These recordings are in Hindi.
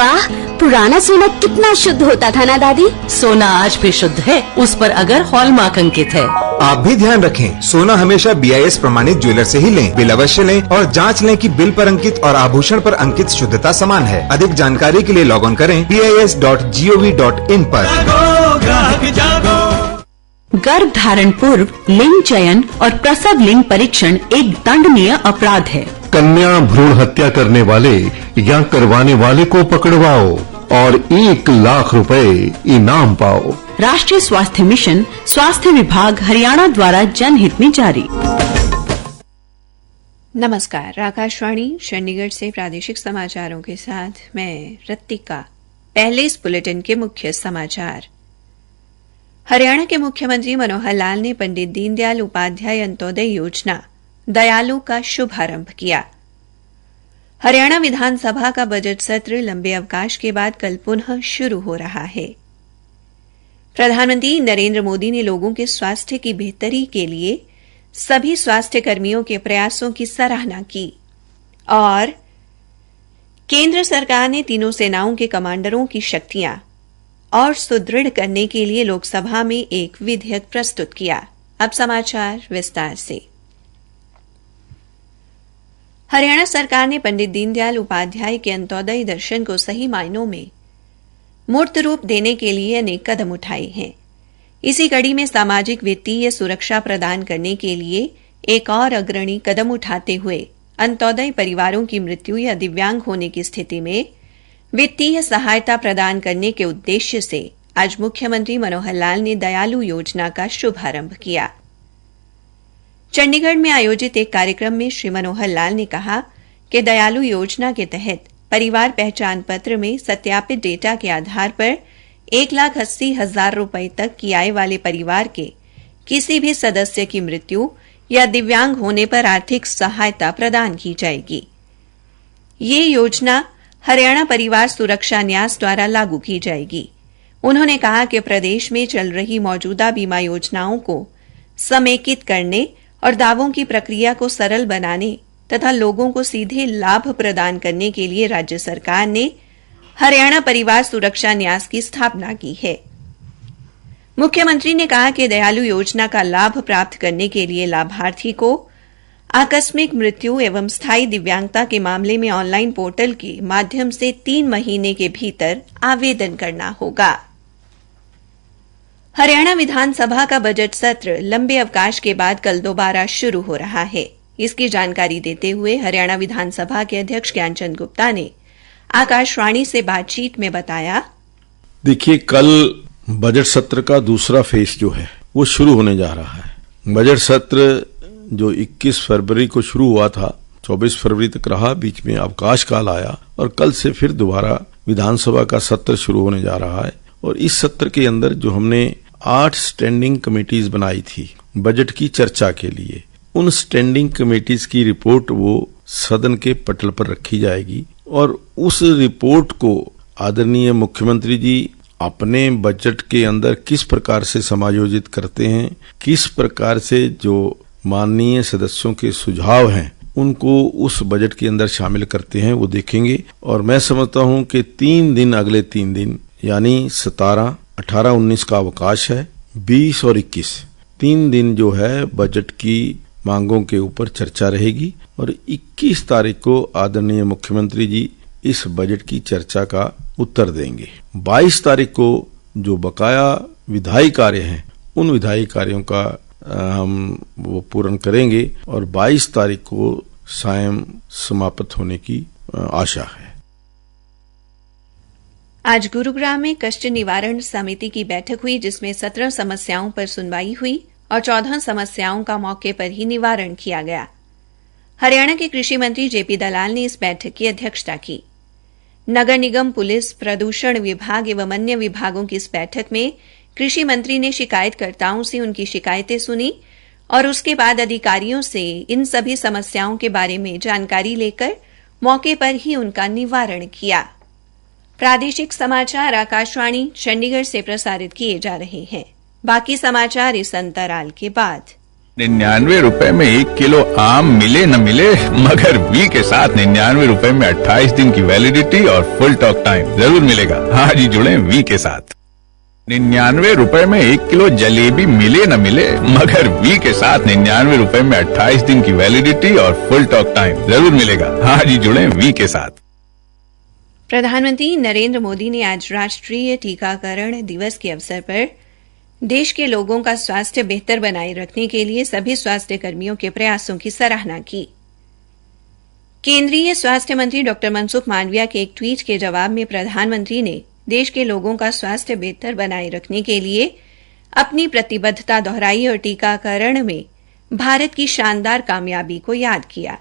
वाह, पुराना सोना कितना शुद्ध होता था ना दादी। सोना आज भी शुद्ध है, उस पर अगर हॉलमार्क अंकित है। आप भी ध्यान रखें, सोना हमेशा BIS प्रमाणित ज्वेलर से ही लें। बिल अवश्य लें और जांच लें कि बिल पर अंकित और आभूषण पर अंकित शुद्धता समान है। अधिक जानकारी के लिए लॉग ऑन करें BIS.gov.in पर। गर्भ धारण पूर्व लिंग चयन और प्रसव लिंग परीक्षण एक दंडनीय अपराध है। कन्या भ्रूण हत्या करने वाले या करवाने वाले को पकड़वाओ और 1 लाख रुपए इनाम पाओ। राष्ट्रीय स्वास्थ्य मिशन, स्वास्थ्य विभाग हरियाणा द्वारा जनहित में जारी। नमस्कार, आकाशवाणी चंडीगढ़ से प्रादेशिक समाचारों के साथ मैं रत्तिका। पहले इस बुलेटिन के मुख्य समाचार। हरियाणा के मुख्यमंत्री मनोहर लाल ने पंडित दीनदयाल उपाध्याय अंत्योदय योजना दयालु का शुभारंभ किया। हरियाणा विधानसभा का बजट सत्र लंबे अवकाश के बाद कल पुनः शुरू हो रहा है। प्रधानमंत्री नरेंद्र मोदी ने लोगों के स्वास्थ्य की बेहतरी के लिए सभी स्वास्थ्य कर्मियों के प्रयासों की सराहना की और केंद्र सरकार ने तीनों सेनाओं के कमांडरों की शक्तियां और सुदृढ़ करने के लिए लोकसभा में एक विधेयक प्रस्तुत किया। अब समाचार विस्तार से। हरियाणा सरकार ने पंडित दीनदयाल उपाध्याय के अंत्योदय दर्शन को सही मायनों में मूर्त रूप देने के लिए अनेक कदम उठाए हैं। इसी कड़ी में सामाजिक वित्तीय सुरक्षा प्रदान करने के लिए एक और अग्रणी कदम उठाते हुए अंत्योदय परिवारों की मृत्यु या दिव्यांग होने की स्थिति में वित्तीय सहायता प्रदान करने के उद्देश्य से आज मुख्यमंत्री मनोहर लाल ने दयालु योजना का शुभारंभ किया। चंडीगढ़ में आयोजित एक कार्यक्रम में श्री मनोहर लाल ने कहा कि दयालु योजना के तहत परिवार पहचान पत्र में सत्यापित डेटा के आधार पर 1,80,000 रुपए तक की आय वाले परिवार के किसी भी सदस्य की मृत्यु या दिव्यांग होने पर आर्थिक सहायता प्रदान की जाएगी। ये योजना हरियाणा परिवार सुरक्षा न्यास द्वारा लागू की जाएगी। उन्होंने कहा कि प्रदेश में चल रही मौजूदा बीमा योजनाओं को समेकित करने और दावों की प्रक्रिया को सरल बनाने तथा लोगों को सीधे लाभ प्रदान करने के लिए राज्य सरकार ने हरियाणा परिवार सुरक्षा न्यास की स्थापना की है। मुख्यमंत्री ने कहा कि दयालु योजना का लाभ प्राप्त करने के लिए लाभार्थी को आकस्मिक मृत्यु एवं स्थायी दिव्यांगता के मामले में ऑनलाइन पोर्टल के माध्यम से 3 महीने के भीतर आवेदन करना होगा। हरियाणा विधानसभा का बजट सत्र लंबे अवकाश के बाद कल दोबारा शुरू हो रहा है। इसकी जानकारी देते हुए हरियाणा विधानसभा के अध्यक्ष ज्ञानचंद गुप्ता ने आकाशवाणी से बातचीत में बताया, देखिए, कल बजट सत्र का दूसरा फेज जो है वो शुरू होने जा रहा है। बजट सत्र जो 21 फरवरी को शुरू हुआ था 24 फरवरी तक रहा, बीच में अवकाश काल आया और कल से फिर दोबारा विधानसभा का सत्र शुरू होने जा रहा है। और इस सत्र के अंदर जो हमने 8 स्टैंडिंग कमेटीज बनाई थी बजट की चर्चा के लिए, उन स्टैंडिंग कमेटीज की रिपोर्ट वो सदन के पटल पर रखी जाएगी और उस रिपोर्ट को आदरणीय मुख्यमंत्री जी अपने बजट के अंदर किस प्रकार से समायोजित करते हैं, किस प्रकार से जो माननीय सदस्यों के सुझाव हैं उनको उस बजट के अंदर शामिल करते हैं, वो देखेंगे। और मैं समझता हूं कि 3 दिन, अगले 3 दिन यानी 17, 18, 19 का अवकाश है, 20 और 21 3 दिन जो है बजट की मांगों के ऊपर चर्चा रहेगी और 21 तारीख को आदरणीय मुख्यमंत्री जी इस बजट की चर्चा का उत्तर देंगे। 22 तारीख को जो बकाया विधायी कार्य हैं उन विधायी कार्यों का हम वो पूर्ण करेंगे और 22 तारीख को सायं समाप्त होने की आशा है। आज गुरुग्राम में कष्ट निवारण समिति की बैठक हुई, जिसमें 17 समस्याओं पर सुनवाई हुई और 14 समस्याओं का मौके पर ही निवारण किया गया। हरियाणा के कृषि मंत्री जेपी दलाल ने इस बैठक की अध्यक्षता की। नगर निगम, पुलिस, प्रदूषण विभाग एवं अन्य विभागों की इस बैठक में कृषि मंत्री ने शिकायतकर्ताओं से उनकी शिकायतें सुनी और उसके बाद अधिकारियों से इन सभी समस्याओं के बारे में जानकारी लेकर मौके पर ही उनका निवारण किया। प्रादेशिक समाचार आकाशवाणी चंडीगढ़ से प्रसारित किए जा रहे हैं। बाकी समाचार इस अंतराल के बाद। ₹99 में 1 किलो आम मिले न मिले, मगर वी के साथ ₹99 में 28 दिन की वैलिडिटी और फुल टॉक टाइम जरूर मिलेगा। आज ही जुड़े वी के साथ। ₹99 में 1 किलो जलेबी मिले न मिले, मगर वी के साथ ₹99 में 28 दिन की वैलिडिटी और फुल टॉक टाइम जरूर मिलेगा। आज ही जुड़े वी के साथ। प्रधानमंत्री नरेंद्र मोदी ने आज राष्ट्रीय टीकाकरण दिवस के अवसर पर देश के लोगों का स्वास्थ्य बेहतर बनाए रखने के लिए सभी स्वास्थ्य कर्मियों के प्रयासों की सराहना की। केंद्रीय स्वास्थ्य मंत्री डॉ मनसुख मांडविया के एक ट्वीट के जवाब में प्रधानमंत्री ने देश के लोगों का स्वास्थ्य बेहतर बनाए रखने के लिए अपनी प्रतिबद्धता दोहराई और टीकाकरण में भारत की शानदार कामयाबी को याद किया।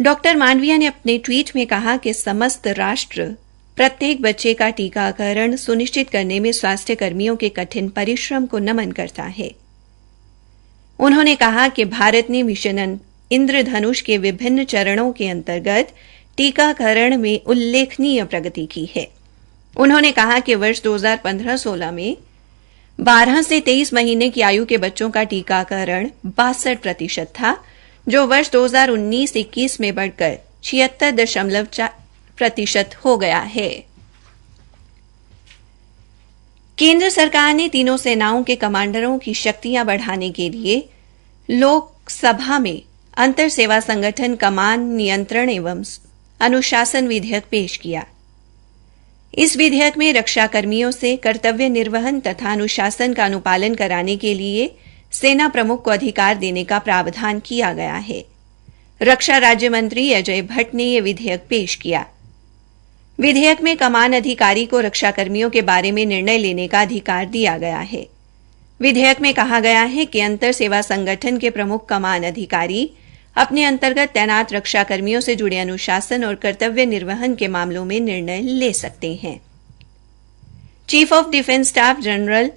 डॉ मांडविया ने अपने ट्वीट में कहा कि समस्त राष्ट्र प्रत्येक बच्चे का टीकाकरण सुनिश्चित करने में स्वास्थ्य कर्मियों के कठिन परिश्रम को नमन करता है। उन्होंने कहा कि भारत ने मिशन इंद्रधनुष के विभिन्न चरणों के अंतर्गत टीकाकरण में उल्लेखनीय प्रगति की है। उन्होंने कहा कि वर्ष 2015-16 में 12 से 23 महीने की आयु के बच्चों का टीकाकरण 62% था, जो वर्ष 2019-21 में बढ़कर 76.4% हो गया है। केंद्र सरकार ने तीनों सेनाओं के कमांडरों की शक्तियां बढ़ाने के लिए लोकसभा में अंतर सेवा संगठन कमान नियंत्रण एवं अनुशासन विधेयक पेश किया। इस विधेयक में रक्षा कर्मियों से कर्तव्य निर्वहन तथा अनुशासन का अनुपालन कराने के लिए सेना प्रमुख को अधिकार देने का प्रावधान किया गया है। रक्षा राज्य मंत्री अजय भट्ट ने यह विधेयक पेश किया। विधेयक में कमान अधिकारी को रक्षा कर्मियों के बारे में निर्णय लेने का अधिकार दिया गया है। विधेयक में कहा गया है कि अंतर सेवा संगठन के प्रमुख कमान अधिकारी अपने अंतर्गत तैनात रक्षा कर्मियों से जुड़े अनुशासन और कर्तव्य निर्वहन के मामलों में निर्णय ले सकते हैं। Chief of defence staff general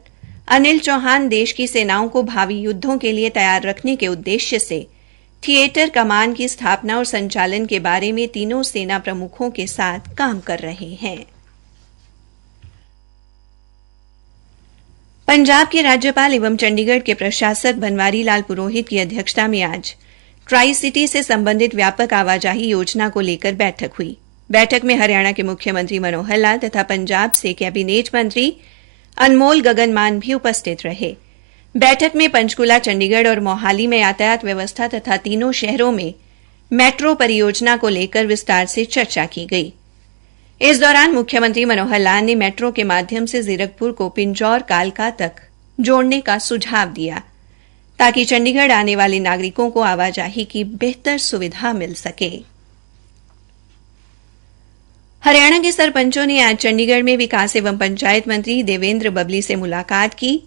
Anil Chauhan देश की सेनाओं को भावी युद्धों के लिए तैयार रखने के उद्देश्य से थिएटर कमान की स्थापना और संचालन के बारे में तीनों सेना प्रमुखों के साथ काम कर रहे हैं। पंजाब के राज्यपाल एवं चंडीगढ़ के प्रशासक बनवारी लाल पुरोहित की अध्यक्षता में आज ट्राई सिटी से संबंधित व्यापक आवाजाही योजना को लेकर बैठक हुई। बैठक में हरियाणा के मुख्यमंत्री मनोहर लाल तथा पंजाब से कैबिनेट मंत्री अनमोल गगनमान भी उपस्थित रहे। बैठक में पंचकुला, चंडीगढ़ और मोहाली में यातायात व्यवस्था तथा तीनों शहरों में मेट्रो परियोजना को लेकर विस्तार से चर्चा की गई। इस दौरान मुख्यमंत्री मनोहर लाल ने मेट्रो के माध्यम से जीरकपुर को पिंजौर कालका तक जोड़ने का सुझाव दिया, ताकि चंडीगढ़ आने वाले नागरिकों को आवाजाही की बेहतर सुविधा मिल सके। हरियाणा के सरपंचों ने आज चंडीगढ़ में विकास एवं पंचायत मंत्री देवेंद्र बबली से मुलाकात की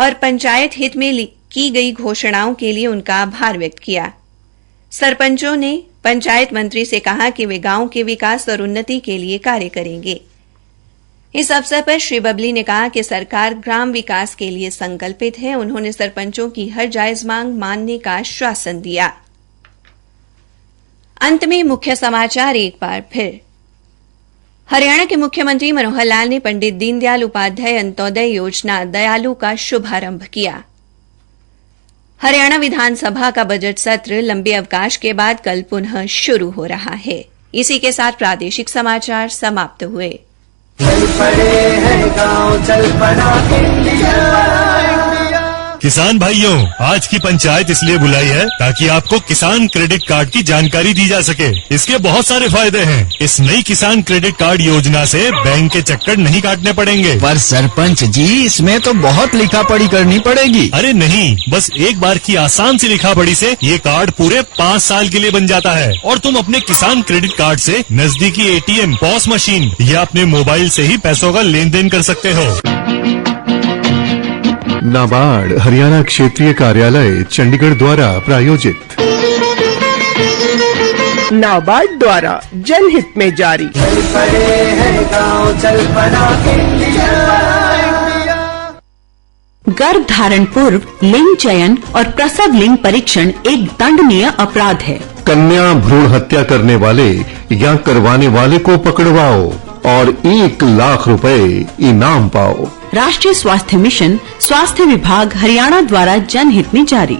और पंचायत हित में की गई घोषणाओं के लिए उनका आभार व्यक्त किया। सरपंचों ने पंचायत मंत्री से कहा कि वे गांव के विकास और उन्नति के लिए कार्य करेंगे। इस अवसर पर श्री बबली ने कहा कि सरकार ग्राम विकास के लिए संकल्पित है। उन्होंने सरपंचों की हर जायज मांग मानने का आश्वासन दिया। अंत में मुख्य समाचार एक बार फिर। हरियाणा के मुख्यमंत्री मनोहर लाल ने पंडित दीनदयाल उपाध्याय अंत्योदय योजना दयालु का शुभारंभ किया। हरियाणा विधानसभा का बजट सत्र लंबे अवकाश के बाद कल पुनः शुरू हो रहा है। इसी के साथ प्रादेशिक समाचार समाप्त हुए। चल पड़े हैं गाँव, चल पड़ा इंडिया। किसान भाइयों, आज की पंचायत इसलिए बुलाई है ताकि आपको किसान क्रेडिट कार्ड की जानकारी दी जा सके। इसके बहुत सारे फायदे हैं। इस नई किसान क्रेडिट कार्ड योजना से बैंक के चक्कर नहीं काटने पड़ेंगे। पर सरपंच जी, इसमें तो बहुत लिखा पढ़ी करनी पड़ेगी। अरे नहीं, बस एक बार की आसान सी लिखा पढ़ी से ये कार्ड पूरे 5 साल के लिए बन जाता है और तुम अपने किसान क्रेडिट कार्ड से नजदीकी ATM, पॉस मशीन या अपने मोबाइल से ही पैसों का लेन देन कर सकते हो। नाबार्ड हरियाणा क्षेत्रीय कार्यालय चंडीगढ़ द्वारा प्रायोजित। नाबार्ड द्वारा जनहित में जारी। चल पड़े हैं गाँव, चल पड़ा इंडिया। गर्भ धारण पूर्व लिंग चयन और प्रसव लिंग परीक्षण एक दंडनीय अपराध है। कन्या भ्रूण हत्या करने वाले या करवाने वाले को पकड़वाओ और 1 लाख रुपए इनाम पाओ। राष्ट्रीय स्वास्थ्य मिशन, स्वास्थ्य विभाग हरियाणा द्वारा जनहित में जारी।